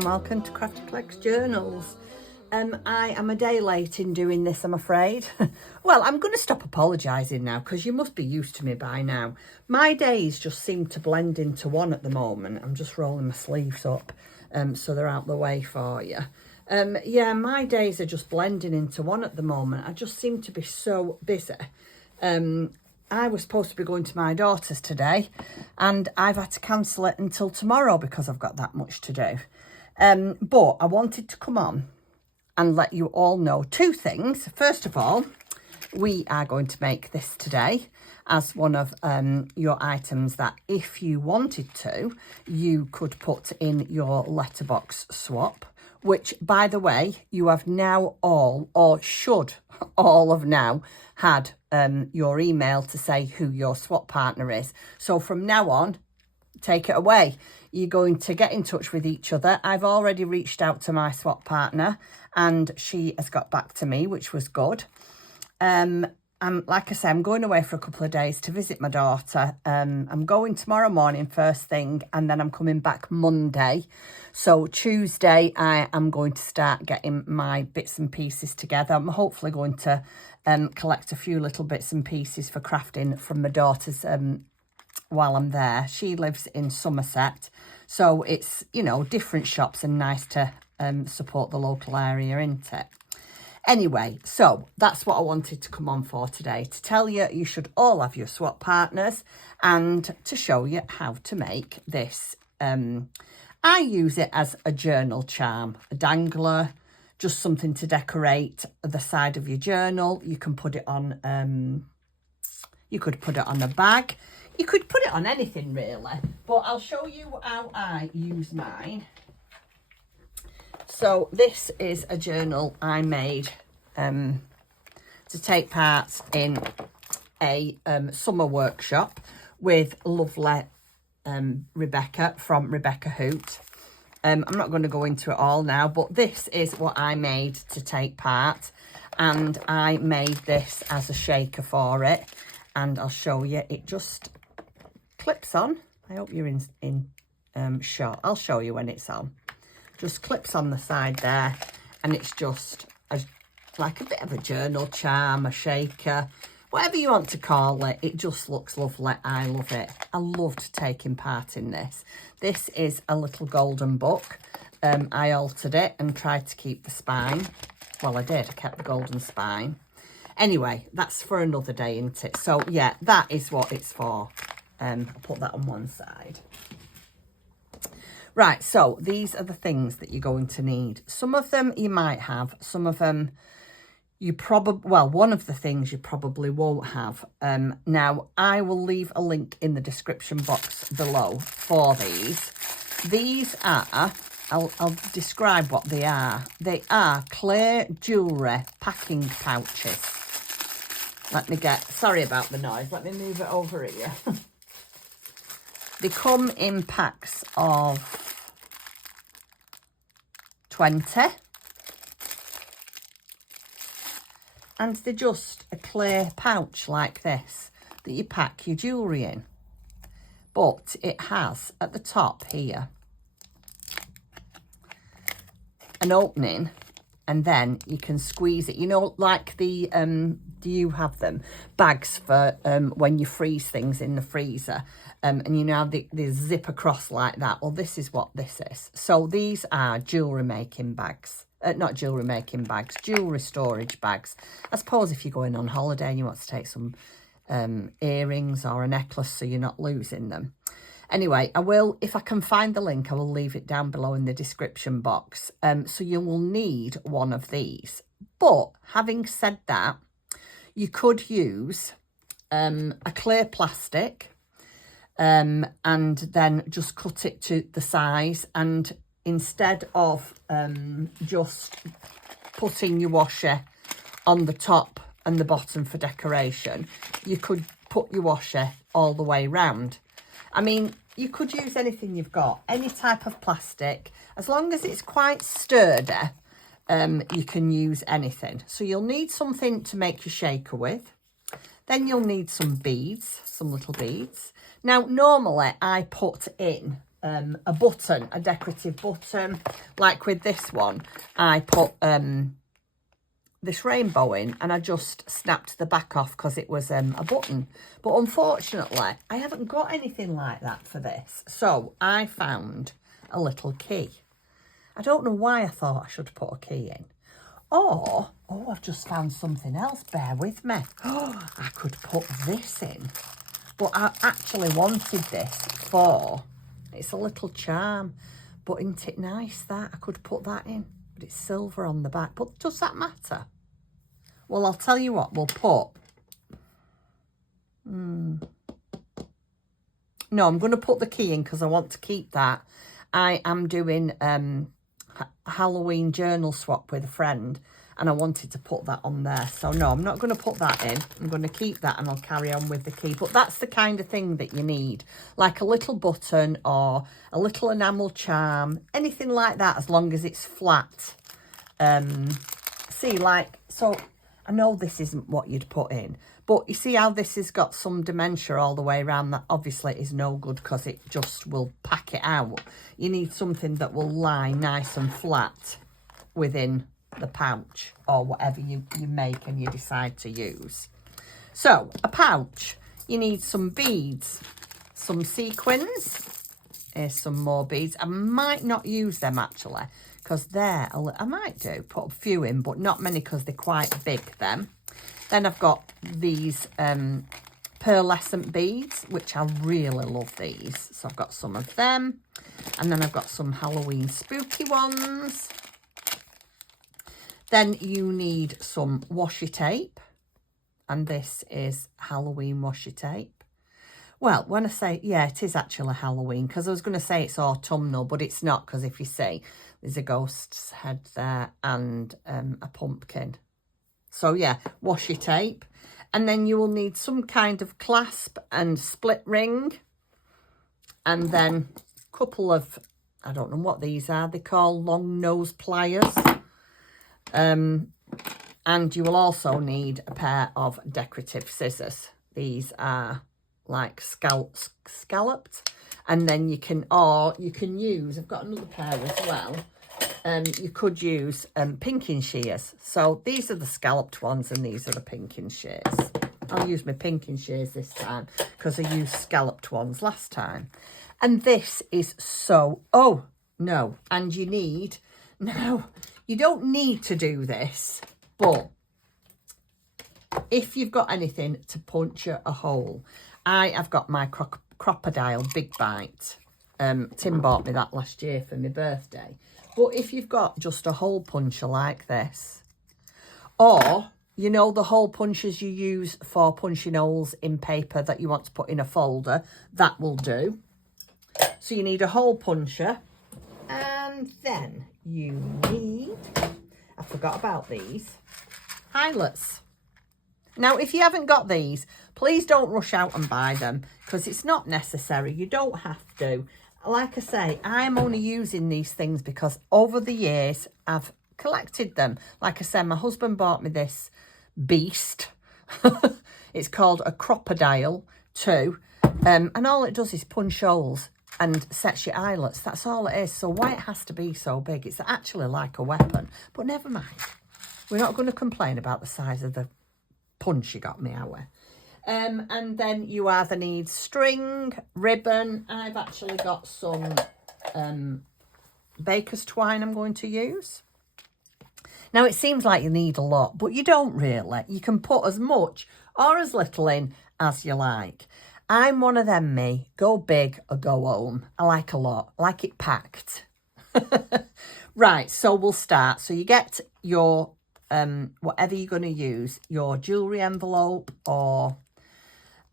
welcome to Crafty Cleggs Journals. I am a day late in doing this, I'm afraid. Well, I'm going to stop apologising now because you must be used to me by now. My days just seem to blend into one at the moment. I'm just rolling my sleeves up so they're out the way for you. Yeah, my days are just blending into one at the moment. I just seem to be so busy. I was supposed to be going to my daughter's today and I've had to cancel it until tomorrow because I've got that much to do. But I wanted to come on and let you all know two things. First of all, we are going to make this today as one of your items that if you wanted to, you could put in your letterbox swap, which, by the way, you have now all, or should all have now, had your email to say who your swap partner is. So from now on, take it away. You're going to get in touch with each other. I've already reached out to my swap partner and she has got back to me, which was good. Like I say, I'm going away for a couple of days to visit my daughter. I'm going tomorrow morning first thing and then I'm coming back Monday. So Tuesday I am going to start getting my bits and pieces together. I'm hopefully going to collect a few little bits and pieces for crafting from my daughter's while I'm there. She lives in Somerset, so it's, you know, different shops and nice to support the local area, isn't it? Anyway, so that's what I wanted to come on for today, to tell you you should all have your swap partners and to show you how to make this. I use it as a journal charm, a dangler, just something to decorate the side of your journal. You can put it on, you could put it on a bag. You could put it on anything really, but I'll show you how I use mine. So this is a journal I made to take part in a summer workshop with lovely Rebecca from Rebecca Hoot. I'm not going to go into it all now, but this is what I made to take part, and I made this as a shaker for it, and I'll show you. It just clips on. I hope you're in shot. I'll show you when it's on. Just clips on the side there, and it's just like a bit of a journal charm, a shaker, whatever you want to call it. It just looks lovely. I love it. I loved taking part in this. This is a little golden book. I altered it and tried to keep the spine. Well, I did. I kept the golden spine. Anyway, that's for another day, isn't it? So yeah, that is what it's for. I'll put that on one side. Right, so these are the things that you're going to need. Some of them you might have, some of them you probably, well, one of the things you probably won't have. Now, I will leave a link in the description box below for these. These are, I'll describe what they are. They are clear jewellery packing pouches. Let me get, sorry about the noise, let me move it over here. They come in packs of 20. And they're just a clear pouch like this that you pack your jewellery in. But it has, at the top here, an opening, and then you can squeeze it. You know, like the, do you have them? Bags for when you freeze things in the freezer. And you know, they zip across like that. Well, this is what this is. So these are jewellery making bags. Not jewellery making bags, jewellery storage bags. I suppose if you're going on holiday and you want to take some earrings or a necklace so you're not losing them. Anyway, I will, if I can find the link, I will leave it down below in the description box. So you will need one of these. But having said that, you could use a clear plastic and then just cut it to the size, and instead of just putting your washer on the top and the bottom for decoration, you could put your washer all the way round. I mean, you could use anything you've got, any type of plastic, as long as it's quite sturdy. You can use anything. So you'll need something to make your shaker with. Then you'll need some beads, some little beads. Now, normally I put in a button, a decorative button. Like with this one, I put this rainbow in and I just snapped the back off because it was a button. But unfortunately, I haven't got anything like that for this. So I found a little key. I don't know why I thought I should put a key in. Or, oh, I've just found something else. Bear with me. Oh, I could put this in. But I actually wanted this for, it's a little charm. But isn't it nice that? I could put that in. But it's silver on the back. But does that matter? Well, I'll tell you what, we'll put... No, I'm going to put the key in because I want to keep that. I am doing Halloween journal swap with a friend and I wanted to put that on there. So no, I'm not going to put that in. I'm going to keep that and I'll carry on with the key. But that's the kind of thing that you need. Like a little button or a little enamel charm. Anything like that as long as it's flat. See, like, so I know this isn't what you'd put in. But you see how this has got some dementia all the way around? That obviously is no good because it just will pack it out. You need something that will lie nice and flat within the pouch or whatever you make and you decide to use. So, a pouch. You need some beads, some sequins. Here's some more beads. I might not use them actually because they're, I might do, put a few in, but not many because they're quite big then. Then I've got these pearlescent beads, which I really love these. So I've got some of them. And then I've got some Halloween spooky ones. Then you need some washi tape. And this is Halloween washi tape. Well, when I say, yeah, it is actually Halloween. Because I was going to say it's autumnal, but it's not. Because if you see, there's a ghost's head there and a pumpkin. So yeah, washi tape. And then you will need some kind of clasp and split ring. And then a couple of, I don't know what these are. They're called long nose pliers. And you will also need a pair of decorative scissors. These are like scalloped. And then you can, or you can use, I've got another pair as well. You could use pinking shears. So these are the scalloped ones and these are the pinking shears. I'll use my pinking shears this time because I used scalloped ones last time. And this is so, oh, no. And you need, no, you don't need to do this, but if you've got anything to puncture a hole, I have got my Crop-A-Dile Big Bite. Tim bought me that last year for my birthday. But if you've got just a hole puncher like this, or, you know, the hole punchers you use for punching holes in paper that you want to put in a folder, that will do. So you need a hole puncher. And then you need, I forgot about these, eyelets. Now, if you haven't got these, please don't rush out and buy them because it's not necessary. You don't have to. Like I say, I'm only using these things because over the years, I've collected them. Like I said, my husband bought me this beast. It's called a Crop-A-Dile 2. And all it does is punch holes and sets your eyelets. That's all it is. So why it has to be so big? It's actually like a weapon. But never mind. We're not going to complain about the size of the punch you got me, are we? And then you either need string, ribbon. I've actually got some baker's twine I'm going to use. Now, it seems like you need a lot, but you don't really. You can put as much or as little in as you like. I'm one of them, me. Go big or go home. I like a lot. I like it packed. Right, so we'll start. So you get your, whatever you're going to use, your jewellery envelope or...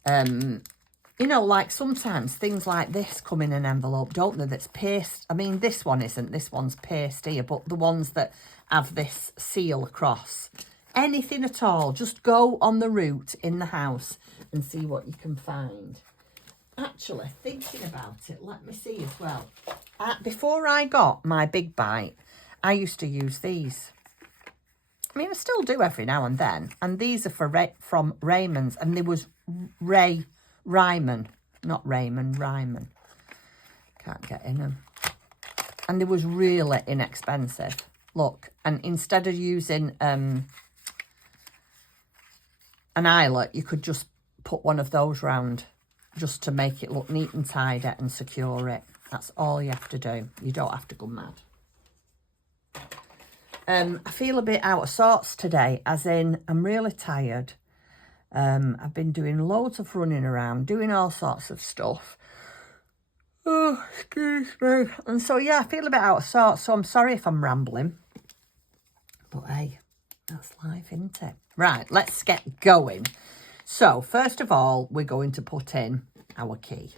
you know, like sometimes things like this come in an envelope, don't they, that's paste. I mean, this one isn't. This one's paste here, but the ones that have this seal across. Anything at all. Just go on the route in the house and see what you can find. Actually, thinking about it, let me see as well. Before I got my Big Bite, I used to use these. I mean, I still do every now and then. And these are from Raymond's. And there was Ryman, not Raymond, Ryman. Can't get in them. And they was really inexpensive. Look, and instead of using an eyelet, you could just put one of those round just to make it look neat and tidy and secure it. That's all you have to do. You don't have to go mad. I feel a bit out of sorts today, as in I'm really tired. I've been doing loads of running around, doing all sorts of stuff. Oh, excuse me. And so, yeah, I feel a bit out of sorts, so I'm sorry if I'm rambling. But, hey, that's life, isn't it? Right, let's get going. So, first of all, we're going to put in our key.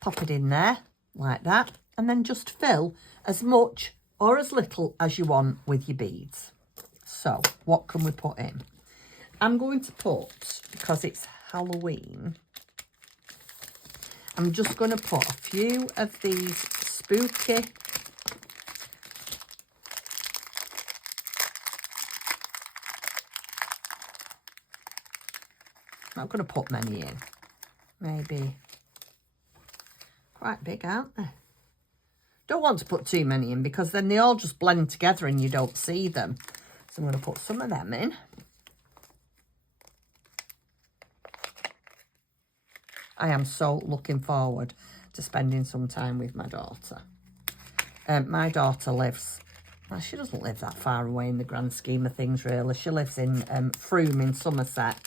Pop it in there, like that, and then just fill as much or as little as you want with your beads. So, what can we put in? I'm going to put, because it's Halloween, I'm just going to put a few of these spooky I'm not going to put many in. Maybe quite big, aren't they? Don't want to put too many in because then they all just blend together and you don't see them. So I'm going to put some of them in. I am so looking forward to spending some time with my daughter. My daughter lives, well, she doesn't live that far away in the grand scheme of things, really. She lives in Frome in Somerset,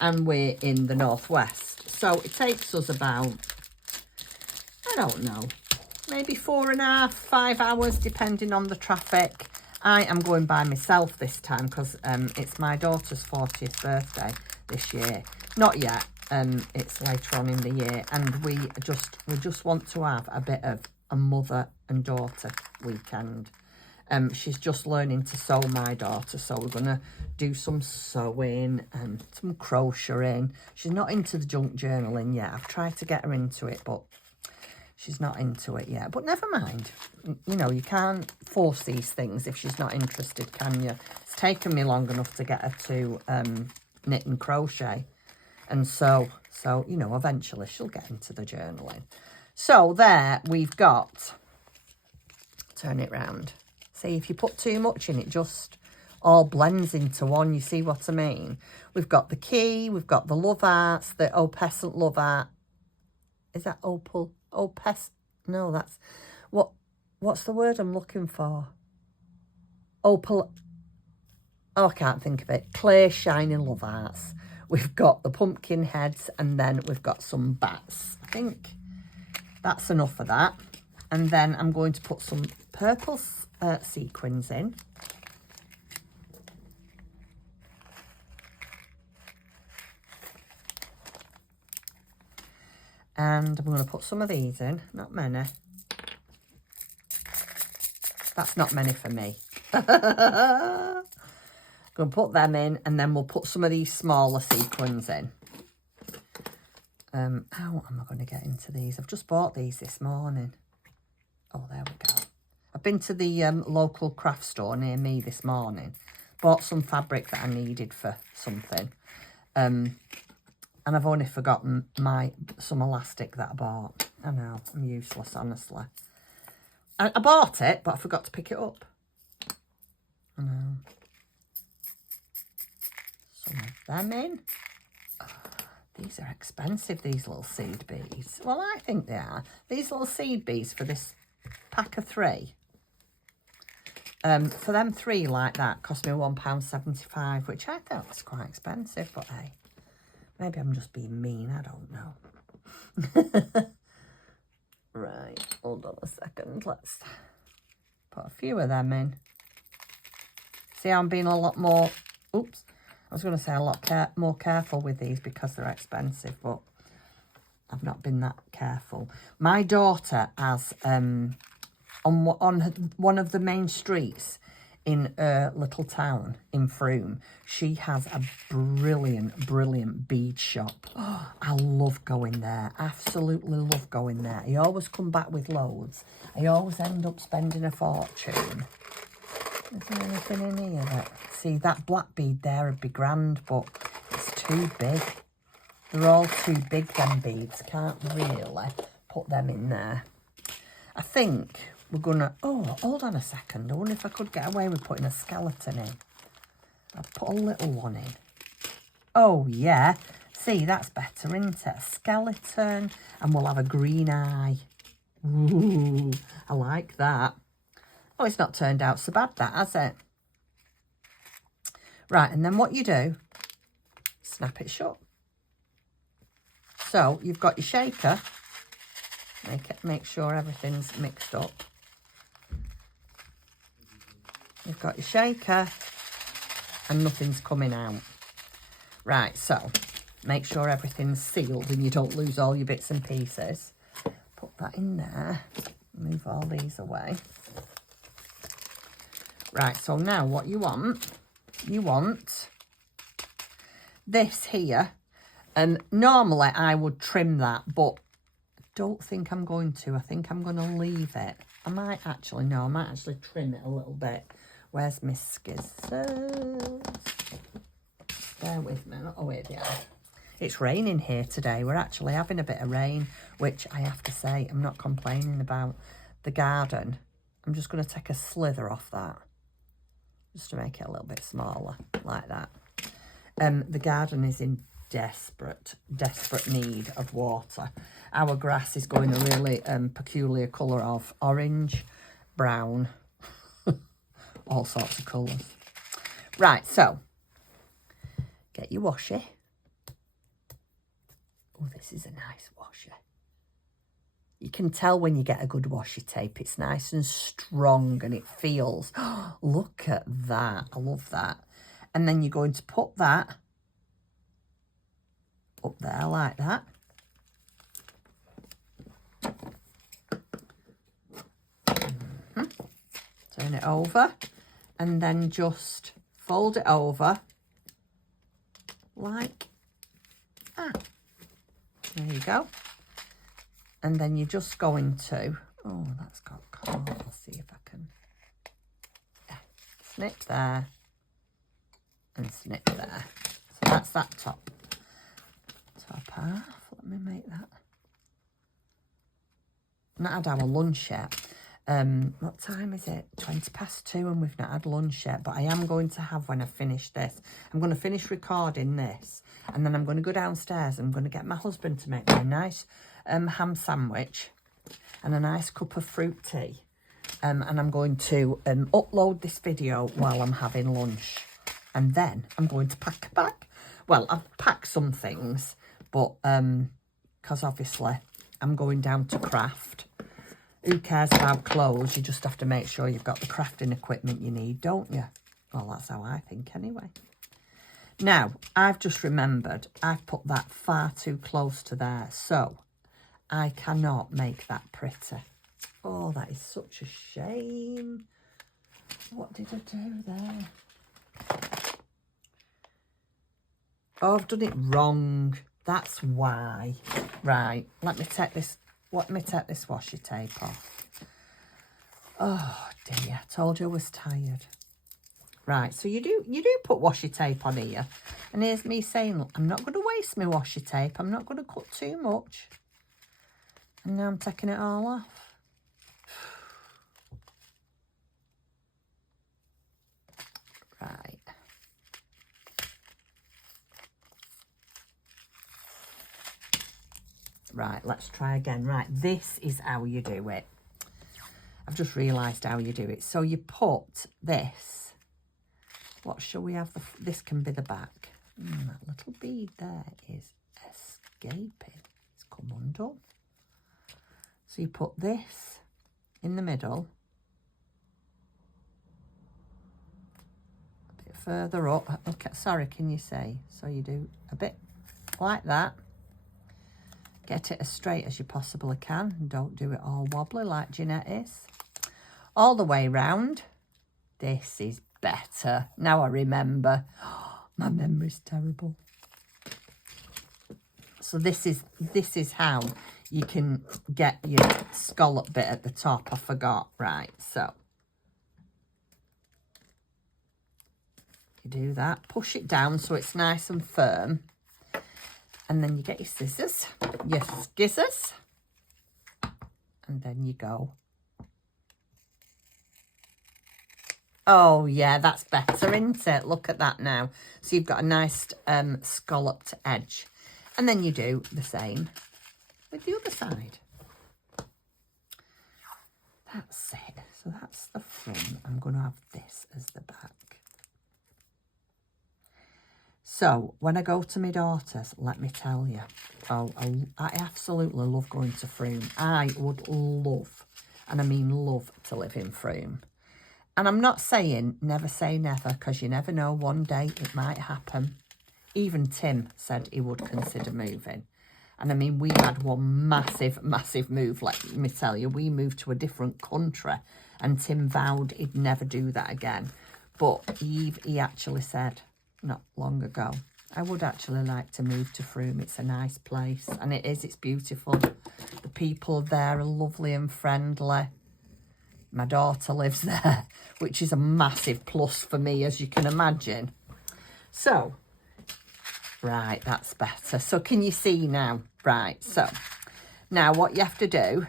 and we're in the northwest. So it takes us about, I don't know, maybe 4.5, 5 hours, depending on the traffic. I am going by myself this time because it's my daughter's 40th birthday this year. Not yet. It's later on in the year, and we just want to have a bit of a mother and daughter weekend. She's just learning to sew, my daughter, so we're gonna do some sewing and some crocheting. She's not into the junk journaling yet. I've tried to get her into it, but she's not into it yet. But never mind. You know, you can't force these things if she's not interested, can you? It's taken me long enough to get her to knit and crochet. And so, you know, eventually she'll get into the journaling. So there we've got, turn it round. See, if you put too much in, it just all blends into one. You see what I mean? We've got the key, we've got the love arts, the opescent love art. Is that opal? Opes? No, that's, what's the word I'm looking for? Opal, oh, I can't think of it. Clear shining love arts. We've got the pumpkin heads, and then we've got some bats. I think that's enough of that. And then I'm going to put some purple sequins in. And I'm going to put some of these in. Not many. That's not many for me. Going to put them in, and then we'll put some of these smaller sequins in. How am I going to get into these? I've just bought these this morning. Oh, there we go. I've been to the local craft store near me this morning. Bought some fabric that I needed for something. And I've only forgotten some elastic that I bought. I know, I'm useless, honestly. I bought it, but I forgot to pick it up. I know. Some of them in. Oh, these are expensive, these little seed beads. Well, I think they are. These little seed beads for this pack of 3. For them 3 like that cost me £1.75, which I thought was quite expensive, but hey, maybe I'm just being mean, I don't know. Right, hold on a second, let's put a few of them in. See how I'm being a lot more, oops, I was going to say a lot more careful with these because they're expensive, but I've not been that careful. My daughter has, on one of the main streets in her little town in Frome, she has a brilliant bead shop. Oh, I love going there. Absolutely love going there. I always come back with loads. I always end up spending a fortune. Is there anything in here that... See, that black bead there would be grand, but it's too big. They're all too big, them beads. Can't really put them in there. I think we're gonna, oh, hold on a second. I wonder if I could get away with putting a skeleton in. I'll put a little one in. Oh, yeah. See, that's better, isn't it? A skeleton, and we'll have a green eye. Ooh, I like that. Oh, it's not turned out so bad, that, has it? Right, and then what you do, snap it shut. So you've got your shaker. Make sure everything's mixed up. You've got your shaker, and nothing's coming out. Right, so make sure everything's sealed and you don't lose all your bits and pieces. Put that in there. Move all these away. Right, so now what you want this here. And normally I would trim that, but I don't think I'm going to. I think I'm going to leave it. I might actually trim it a little bit. Where's my scissors? Bear with me. Oh, here they are. It's raining here today. We're actually having a bit of rain, which I have to say I'm not complaining about. The garden, I'm just going to take a slither off that, just to make it a little bit smaller, like that. The garden is in desperate need of water. Our grass is going a really peculiar colour of orange, brown, all sorts of colours. Right, so get your washi. Oh, this is a nice washi. You can tell when you get a good washi tape. It's nice and strong and it feels, oh, look at that. I love that. And then you're going to put that up there like that. Turn it over and then just fold it over like that. There you go. And then you're just going to, oh, that's got cold. I'll see if I can, yeah, snip there and snip there. So that's that top half. Let me make that. Not had our lunch yet. What time is it? 2:20, and we've not had lunch yet, but I am going to have when I finish this. I'm going to finish recording this, and then I'm going to go downstairs. I'm going to get my husband to make me a nice ham sandwich and a nice cup of fruit tea. And I'm going to upload this video while I'm having lunch. And then I'm going to pack a bag. Well, I've packed some things, but because obviously I'm going down to craft. Who cares about clothes? You just have to make sure you've got the crafting equipment you need, don't you? Well, that's how I think anyway. Now, I've just remembered I've put that far too close to there, so I cannot make that pretty. Oh, that is such a shame. What did I do there? Oh, I've done it wrong. That's why. Right, let me take this washi tape off. Oh dear, I told you I was tired. Right, so you do put washi tape on here. And here's me saying, look, I'm not going to waste my washi tape. I'm not going to cut too much. And now I'm taking it all off. Right. Right, let's try again. Right, this is how you do it. I've just realised how you do it. So you put this. What shall we have? This can be the back. That little bead there is escaping. It's come undone. So you put this in the middle. A bit further up. Okay, sorry, can you see? So you do a bit like that. Get it as straight as you possibly can. And don't do it all wobbly like Jeanette is. All the way round. This is better. Now I remember. Oh, my memory's terrible. So this is how you can get your scallop bit at the top. I forgot. Right, so you do that. Push it down so it's nice and firm. And then you get your scissors. and then you go. Oh, yeah, that's better, isn't it? Look at that now. So you've got a nice scalloped edge. And then you do the same with the other side. That's it. So that's the front. I'm going to have this as the back. So when I go to my daughters, let me tell you, I absolutely love going to Frome. I would love, and I mean love, to live in Frome. And I'm not saying never say never, because you never know, one day it might happen. Even Tim said he would consider moving. And I mean, we had one massive, massive move, let me tell you. We moved to a different country and Tim vowed he'd never do that again. But he actually said not long ago, I would actually like to move to Frome. It's a nice place, and it is, it's beautiful. The people there are lovely and friendly. My daughter lives there, which is a massive plus for me, as you can imagine. So, right, that's better. So can you see now? Right, so now what you have to do,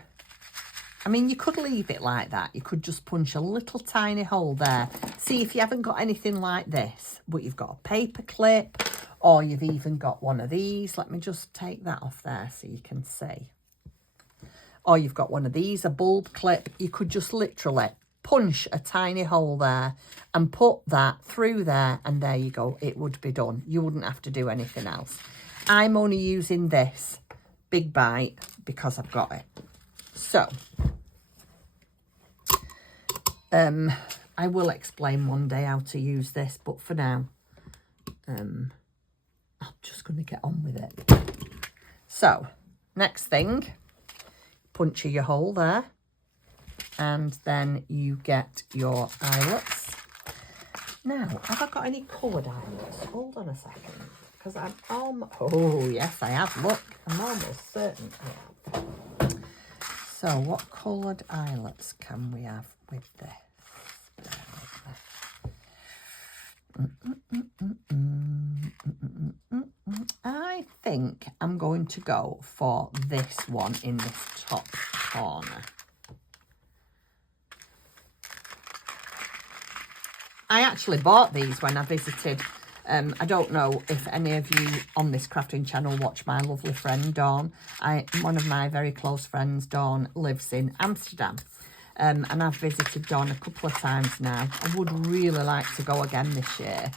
I mean, you could leave it like that. You could just punch a little tiny hole there. See if you haven't got anything like this, but you've got a paper clip, or you've even got one of these. Let me just take that off there so you can see. Or you've got one of these, a bulb clip. You could just literally punch a tiny hole there and put that through there, and there you go. It would be done. You wouldn't have to do anything else. I'm only using this big bite because I've got it. So, I will explain one day how to use this, but for now, I'm just going to get on with it. So, next thing, punch your hole there, and then you get your eyelets. Now, have I got any coloured eyelets? Hold on a second, because I'm almost... Oh, yes, I have. Look, I'm almost certain I have. So, what coloured eyelets can we have with this? I think I'm going to go for this one in this top corner. I actually bought these when I visited. I don't know if any of you on this crafting channel watch my lovely friend Dawn. One of my very close friends, Dawn, lives in Amsterdam. And I've visited Dawn a couple of times now. I would really like to go again this year.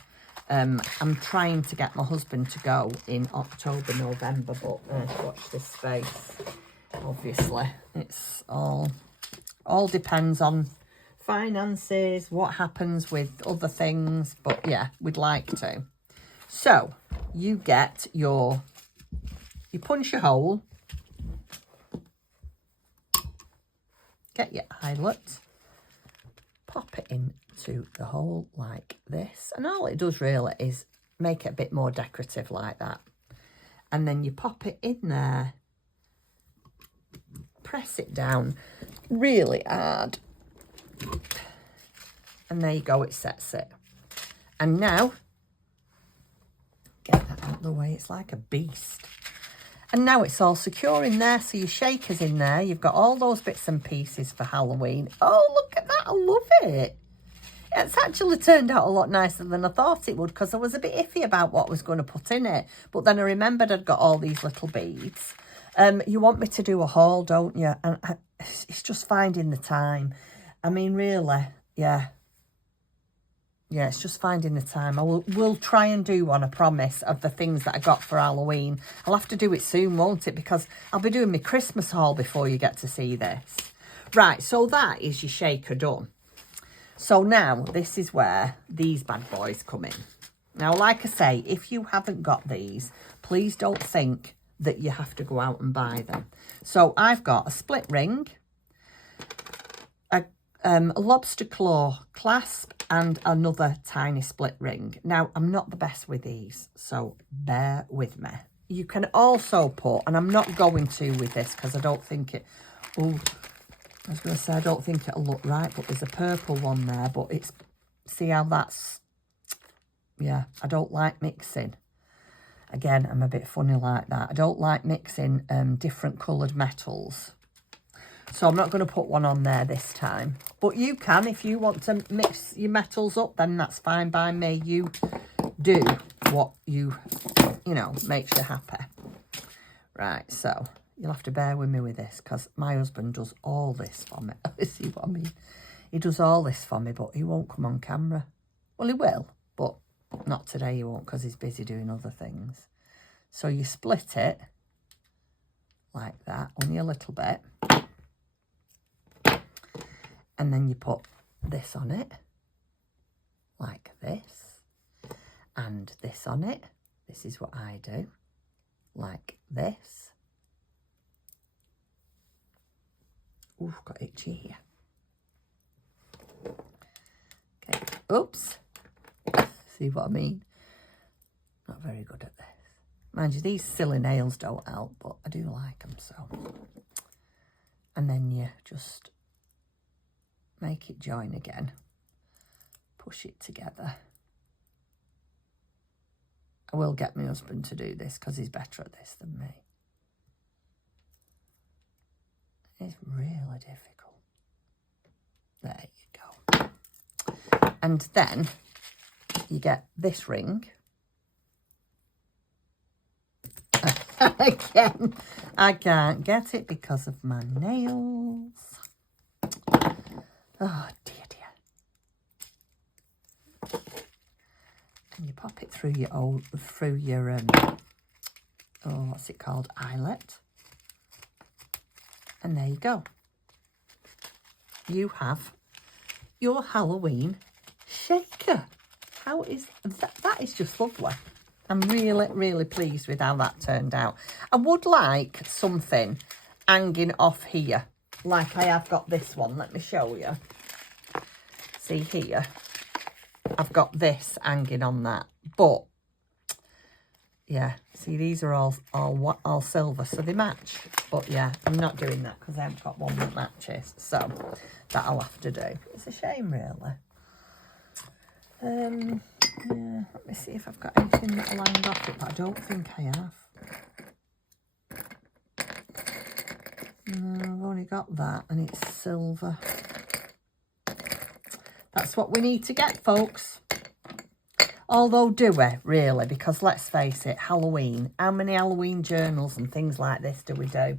I'm trying to get my husband to go in October, November, but watch this space. Obviously, it's all depends on finances, what happens with other things, but yeah, we'd like to. So you get you punch your hole, get your eyelet, pop it into the hole like this, and all it does really is make it a bit more decorative like that. And then you pop it in there, press it down really hard, and there you go, it sets it. And now get that out of the way, it's like a beast. And now it's all secure in there, so your shaker's in there. You've got all those bits and pieces for Halloween. Oh, look at that, I love it. It's actually turned out a lot nicer than I thought it would, because I was a bit iffy about what I was going to put in it. But then I remembered I'd got all these little beads. You want me to do a haul, don't you? And it's just finding the time. I mean, really, yeah. Yeah, it's just finding the time. We'll try and do one, I promise, of the things that I got for Halloween. I'll have to do it soon, won't it? Because I'll be doing my Christmas haul before you get to see this. Right, so that is your shaker done. So now, this is where these bad boys come in. Now, like I say, if you haven't got these, please don't think that you have to go out and buy them. So I've got a split ring, a lobster claw clasp, and another tiny split ring. Now, I'm not the best with these, so bear with me. You can also put, and I'm not going to with this because I don't think it, oh, I was going to say I don't think it'll look right, but there's a purple one there, but it's, see how that's, yeah, I don't like mixing. Again, I'm a bit funny like that. I don't like mixing different coloured metals. So I'm not going to put one on there this time. But you can, if you want to mix your metals up, then that's fine by me. You do what you know, makes you happy. Right, so you'll have to bear with me with this because my husband does all this for me. See what I mean? He does all this for me, but he won't come on camera. Well, he will, but not today he won't because he's busy doing other things. So you split it like that, only a little bit. And then you put this on it, like this, and this on it. This is what I do, like this. Ooh, got itchy here. Okay, oops. See what I mean? Not very good at this. Mind you, these silly nails don't help, but I do like them, so. And then you just make it join again. Push it together. I will get my husband to do this because he's better at this than me. It's really difficult. There you go. And then you get this ring. Again, I can't get it because of my nails. Oh dear, dear. And you pop it through your oh, what's it called? Eyelet. And there you go. You have your Halloween shaker. How is that? That is just lovely. I'm really, really pleased with how that turned out. I would like something hanging off here, like I have got this one. Let me show you. See here, I've got this hanging on that. But yeah, see, these are all silver, so they match. But yeah, I'm not doing that because I haven't got one that matches. So that I'll have to do. It's a shame, really. Yeah, let me see if I've got anything that'll hang off it, but I don't think I have. No, I've only got that, and it's silver. That's what we need to get, folks. Although, do we, really? Because let's face it, Halloween. How many Halloween journals and things like this do we do?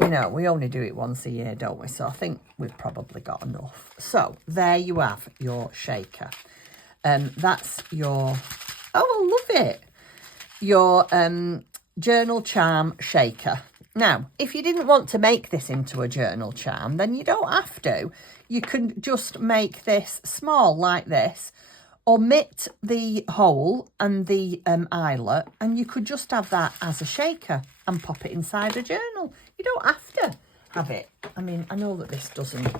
You know, we only do it once a year, don't we? So I think we've probably got enough. So, there you have your shaker. That's your, oh, I love it, your journal charm shaker. Now, if you didn't want to make this into a journal charm, then you don't have to. You can just make this small like this, omit the hole and the eyelet, and you could just have that as a shaker and pop it inside a journal. You don't have to have it. I mean, I know that this doesn't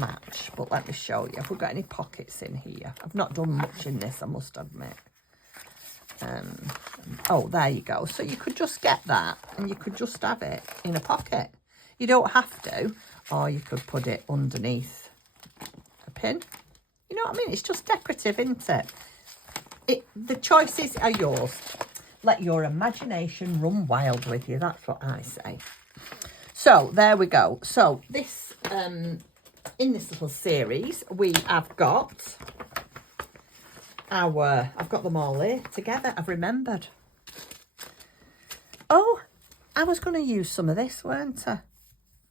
match, but let me show you. Have we got any pockets in here? I've not done much in this, I must admit. Oh, there you go. So you could just get that and you could just have it in a pocket. You don't have to, or you could put it underneath a pin. You know what I mean? It's just decorative, isn't it? The choices are yours. Let your imagination run wild with you. That's what I say. So there we go. So this, in this little series, we have got I've got them all here together. I've remembered. Oh, I was going to use some of this, weren't I?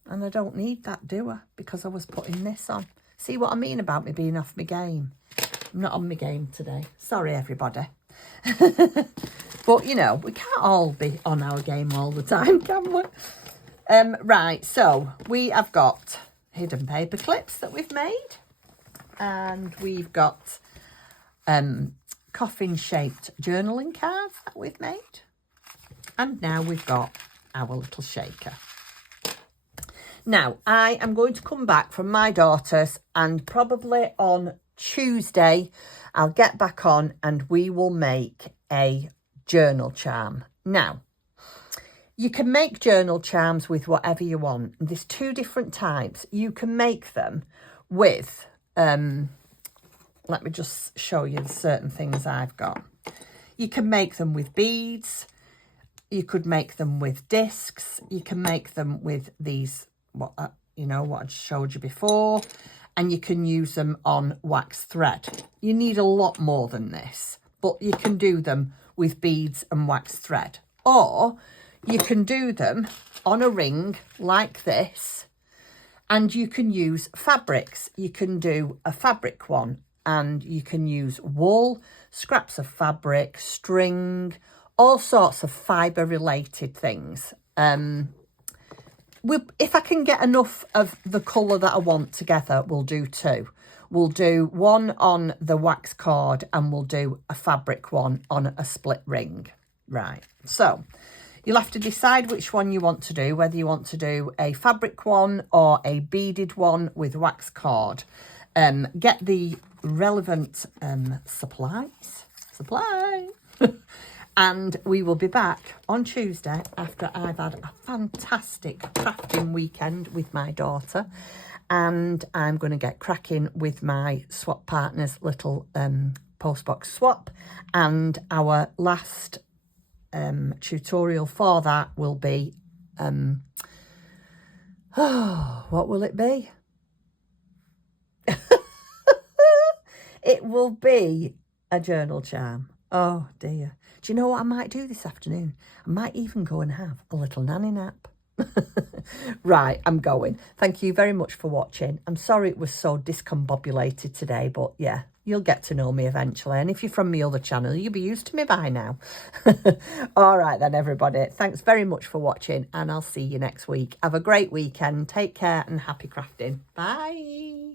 And I don't need that, do I? Because I was putting this on. See what I mean about me being off my game? I'm not on my game today. Sorry, everybody. But, you know, we can't all be on our game all the time, can we? Right, so we have got hidden paper clips that we've made. And we've got coffin-shaped journaling cards that we've made. And now we've got our little shaker. Now, I am going to come back from my daughter's, and probably on Tuesday, I'll get back on and we will make a journal charm. Now, you can make journal charms with whatever you want. There's two different types. You can make them with, let me just show you the certain things I've got. You can make them with beads. You could make them with discs. You can make them with these what what I showed you before, and you can use them on wax thread. You need a lot more than this, but you can do them with beads and wax thread, or you can do them on a ring like this, and you can use fabrics. You can do a fabric one, and you can use wool, scraps of fabric, string, all sorts of fibre related things. If I can get enough of the colour that I want together, we'll do two. We'll do one on the wax cord, and we'll do a fabric one on a split ring. Right, so you'll have to decide which one you want to do, whether you want to do a fabric one or a beaded one with wax cord. Get the relevant supplies. And we will be back on Tuesday after I've had a fantastic crafting weekend with my daughter. And I'm going to get cracking with my swap partner's little postbox swap. And our last tutorial for that will be, what will it be? It will be a journal charm. Oh dear. Do you know what I might do this afternoon? I might even go and have a little nanny nap. Right, I'm going. Thank you very much for watching. I'm sorry it was so discombobulated today, but yeah, you'll get to know me eventually. And if you're from my other channel, you'll be used to me by now. All right then, everybody. Thanks very much for watching, and I'll see you next week. Have a great weekend. Take care and happy crafting. Bye.